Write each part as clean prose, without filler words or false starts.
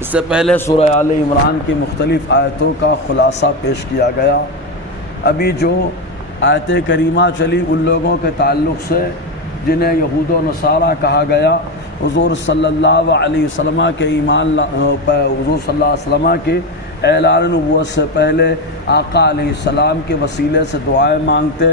اس سے پہلے سورہ آل عمران کی مختلف آیتوں کا خلاصہ پیش کیا گیا۔ ابھی جو آیت کریمہ چلی ان لوگوں کے تعلق سے جنہیں یہود و نصارہ کہا گیا، حضور صلی اللہ علیہ وسلم کے حضور صلی اللہ علیہ وسلم کے اعلان نبوت سے پہلے آقا علیہ السلام کے وسیلے سے دعائیں مانگتے،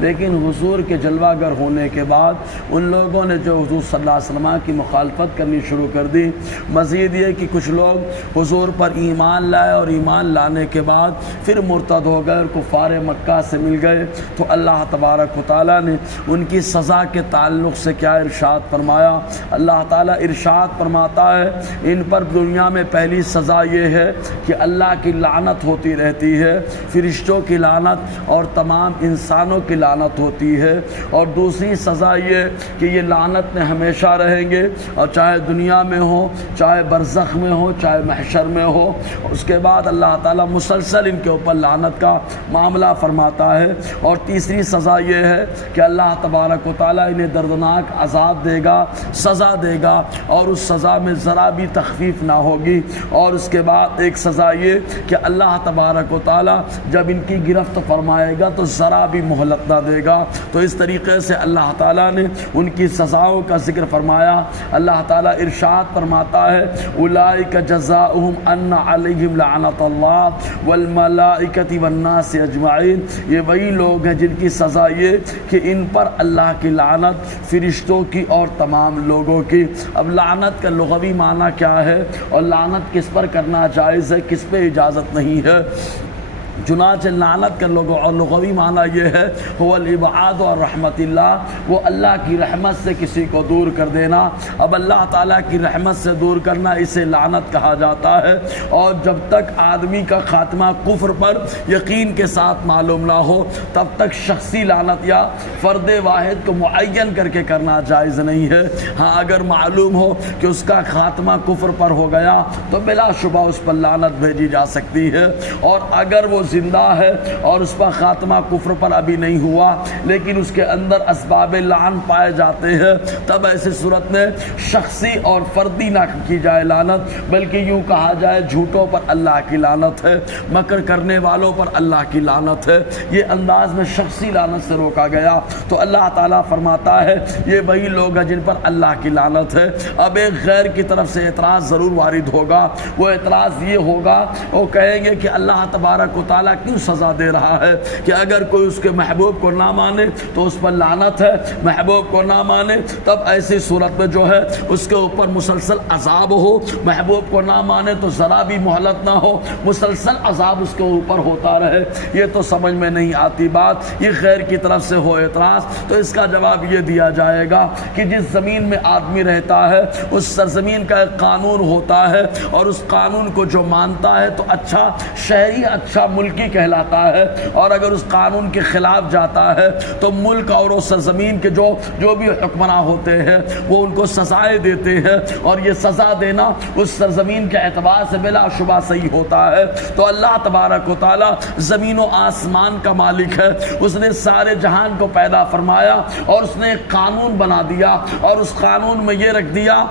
لیکن حضور کے جلوہ گر ہونے کے بعد ان لوگوں نے جو حضور صلی اللہ علیہ وسلم کی مخالفت کرنی شروع کر دی۔ مزید یہ کہ کچھ لوگ حضور پر ایمان لائے اور ایمان لانے کے بعد پھر مرتد ہو گئے اور کفار مکہ سے مل گئے، تو اللہ تبارک و تعالیٰ نے ان کی سزا کے تعلق سے کیا ارشاد فرمایا؟ اللہ تعالیٰ ارشاد فرماتا ہے ان پر دنیا میں پہلی سزا یہ ہے کہ اللہ کی لعنت ہوتی رہتی ہے، فرشتوں کی لعنت اور تمام انسانوں کی لعنت ہوتی ہے، اور دوسری سزا یہ کہ یہ لعنت میں ہمیشہ رہیں گے، اور چاہے دنیا میں ہو، چاہے برزخ میں ہو، چاہے محشر میں ہو۔ اس کے بعد اللہ تعالیٰ مسلسل ان کے اوپر لعنت کا معاملہ فرماتا ہے۔ اور تیسری سزا یہ ہے کہ اللہ تبارک و تعالیٰ انہیں دردناک عذاب دے گا، سزا دے گا، اور اس سزا میں ذرا بھی تخفیف نہ ہوگی۔ اور اس کے بعد ایک سزا یہ کہ اللہ تبارک و تعالیٰ جب ان کی گرفت فرمائے گا تو ذرا بھی مہلت نہ دے گا۔ تو اس طریقے سے اللہ تعالیٰ نے ان کی سزاؤں کا ذکر فرمایا۔ اللہ تعالیٰ ارشاد فرماتا ہے اولئک جزاؤہم ان علیہم لعنت اللہ والملائکۃ والناس اجمعین، یہ وہی لوگ ہیں جن کی سزا یہ کہ ان پر اللہ کی لعنت، فرشتوں کی اور تمام لوگوں کی۔ اب لعنت کا لغوی معنی کیا ہے اور لعنت کس پر کرنا جائز ہے، کس پہ اجازت نہیں ہے؟ چنانچہ لعنت کا لغوی معنی یہ ہے هو الابعاد اور رحمت اللہ، وہ اللہ کی رحمت سے کسی کو دور کر دینا۔ اب اللہ تعالیٰ کی رحمت سے دور کرنا اسے لعنت کہا جاتا ہے، اور جب تک آدمی کا خاتمہ کفر پر یقین کے ساتھ معلوم نہ ہو تب تک شخصی لعنت یا فرد واحد کو معین کر کے کرنا جائز نہیں ہے۔ ہاں اگر معلوم ہو کہ اس کا خاتمہ کفر پر ہو گیا تو بلا شبہ اس پر لعنت بھیجی جا سکتی ہے، اور اگر وہ زندہ ہے اور اس پر خاتمہ کفر پر ابھی نہیں ہوا لیکن اس کے اندر اسباب لعن پائے جاتے ہیں، تب ایسی صورت میں شخصی اور فردی نہ کی جائے لعنت، بلکہ یوں کہا جائے جھوٹوں پر اللہ کی لعنت ہے، مکر کرنے والوں پر اللہ کی لعنت ہے۔ یہ انداز میں شخصی لعنت سے روکا گیا۔ تو اللہ تعالیٰ فرماتا ہے یہ وہی لوگ ہیں جن پر اللہ کی لعنت ہے۔ اب ایک غیر کی طرف سے اعتراض ضرور وارد ہوگا، وہ اعتراض یہ ہوگا، وہ کہیں گے کہ اللہ تبارک و تعالیٰ کیوں سزا دے رہا ہے کہ اگر کوئی اس کے محبوب کو نہ مانے تو اس پر لعنت ہے، محبوب کو نہ مانے تب ایسی صورت میں جو ہے اس کے اوپر مسلسل عذاب ہو، محبوب کو نہ مانے تو ذرا بھی مہلت نہ ہو، مسلسل عذاب اس کے اوپر ہوتا رہے۔ یہ تو سمجھ میں نہیں آتی بات، یہ غیر کی طرف سے ہو اعتراض تو اس کا جواب یہ دیا جائے گا کہ جس زمین میں آدمی رہتا ہے اس سرزمین کا ایک قانون ہوتا ہے، اور اس قانون کو جو مانتا ہے تو اچھا شہری، اچھا ملکی کہلاتا ہے، اور اگر اس قانون کے خلاف جاتا ہے تو ملک اور اس سرزمین کے جو بھی حکمراں ہوتے ہیں وہ ان کو سزائیں دیتے ہیں، اور یہ سزا دینا اس سرزمین کے اعتبار سے بلا شبہ صحیح ہوتا ہے۔ تو اللہ تبارک و تعالی زمین و آسمان کا مالک ہے، اس نے سارے جہان کو پیدا فرمایا اور اس نے ایک قانون بنا دیا، اور اس قانون میں یہ رکھ دیا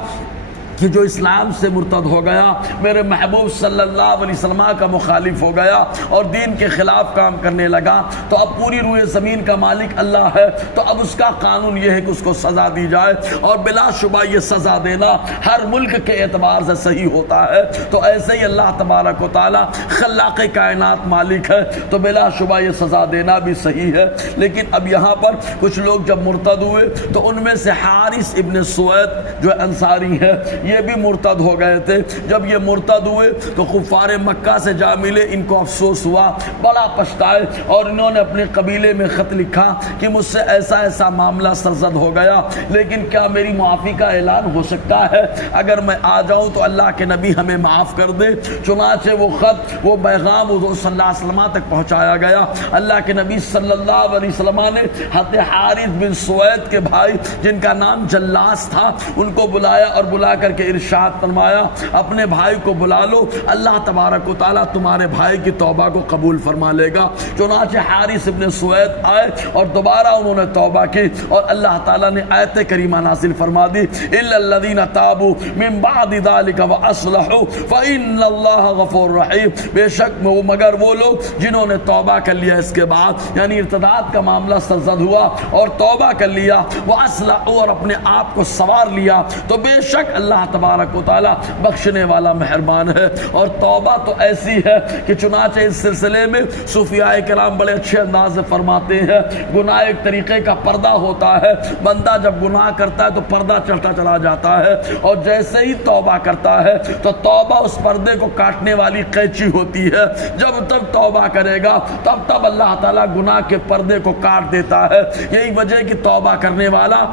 کہ جو اسلام سے مرتد ہو گیا، میرے محبوب صلی اللہ علیہ وسلم کا مخالف ہو گیا اور دین کے خلاف کام کرنے لگا، تو اب پوری روئے زمین کا مالک اللہ ہے، تو اب اس کا قانون یہ ہے کہ اس کو سزا دی جائے، اور بلا شبہ یہ سزا دینا ہر ملک کے اعتبار سے صحیح ہوتا ہے۔ تو ایسے ہی اللہ تبارک و تعالی خلاق کائنات مالک ہے، تو بلا شبہ یہ سزا دینا بھی صحیح ہے۔ لیکن اب یہاں پر کچھ لوگ جب مرتد ہوئے تو ان میں سے حارث ابن سوید جو انصاری ہے یہ بھی مرتد ہو گئے تھے۔ جب یہ مرتد ہوئے تو کفار مکہ سے جا ملے، ان کو افسوس ہوا، بڑا پچھتائے، اور انہوں نے اپنے قبیلے میں خط لکھا کہ مجھ سے ایسا ایسا معاملہ سرزد ہو گیا، لیکن کیا میری معافی کا اعلان ہو سکتا ہے؟ اگر میں آ جاؤں تو اللہ کے نبی ہمیں معاف کر دے۔ چنانچہ وہ خط، وہ پیغام حضور صلی اللہ علیہ وسلم تک پہنچایا گیا۔ اللہ کے نبی صلی اللہ علیہ وسلم نے حضرت حارث بن سوید کے بھائی جن کا نام جلاس تھا ان کو بلایا، اور بلا کر کے کہ ارشاد فرمایا اپنے بھائی کو بلا لو، اللہ تبارک و تعالیٰ تمہارے بھائی کی توبہ کو قبول فرما لے گا۔ چنانچہ حارث ابن سوید آئے اور دوبارہ انہوں نے توبہ کی اور اللہ تعالیٰ نے آیت کریمہ نازل فرما دی الا الذین تابوا من بعد ذلک واصلحوا فان اللہ غفور رحیم، بے شک مگر وہ لوگ جنہوں نے توبہ کر لیا اس کے بعد، یعنی ارتداد کا معاملہ سرزد ہوا اور توبہ کر لیا، واصلحوا اور اپنے آپ کو سنوار لیا، تو بے شک اللہ تبارک و تعالیٰ بخشنے والا مہربان ہے۔ اور توبہ تو ایسی ہے کہ چنانچہ اس سلسلے میں صوفیاء کرام بڑے اچھے انداز سے فرماتے ہیں، گناہ ایک طریقے کا پردہ ہوتا ہے، بندہ جب گناہ کرتا ہے تو پردہ چڑھتا چلا جاتا ہے، اور جیسے ہی توبہ کرتا ہے تو توبہ اس پردے کو کاٹنے والی قینچی ہوتی ہے، جب تک توبہ کرے گا تب اللہ تعالیٰ گناہ کے پردے کو کاٹ دیتا ہے۔ یہی وجہ ہے کہ توبہ کرنے والا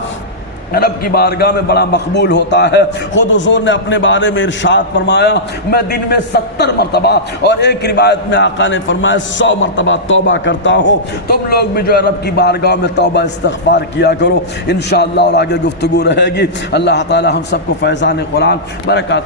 رب کی بارگاہ میں بڑا مقبول ہوتا ہے۔ خود حضور نے اپنے بارے میں ارشاد فرمایا میں دن میں 70 مرتبہ اور ایک روایت میں آقا نے فرمایا 100 مرتبہ توبہ کرتا ہوں۔ تم لوگ بھی جو ہے رب کی بارگاہ میں توبہ استغفار کیا کرو انشاءاللہ، اور آگے گفتگو رہے گی۔ اللہ تعالی ہم سب کو فیضان قرآن برکات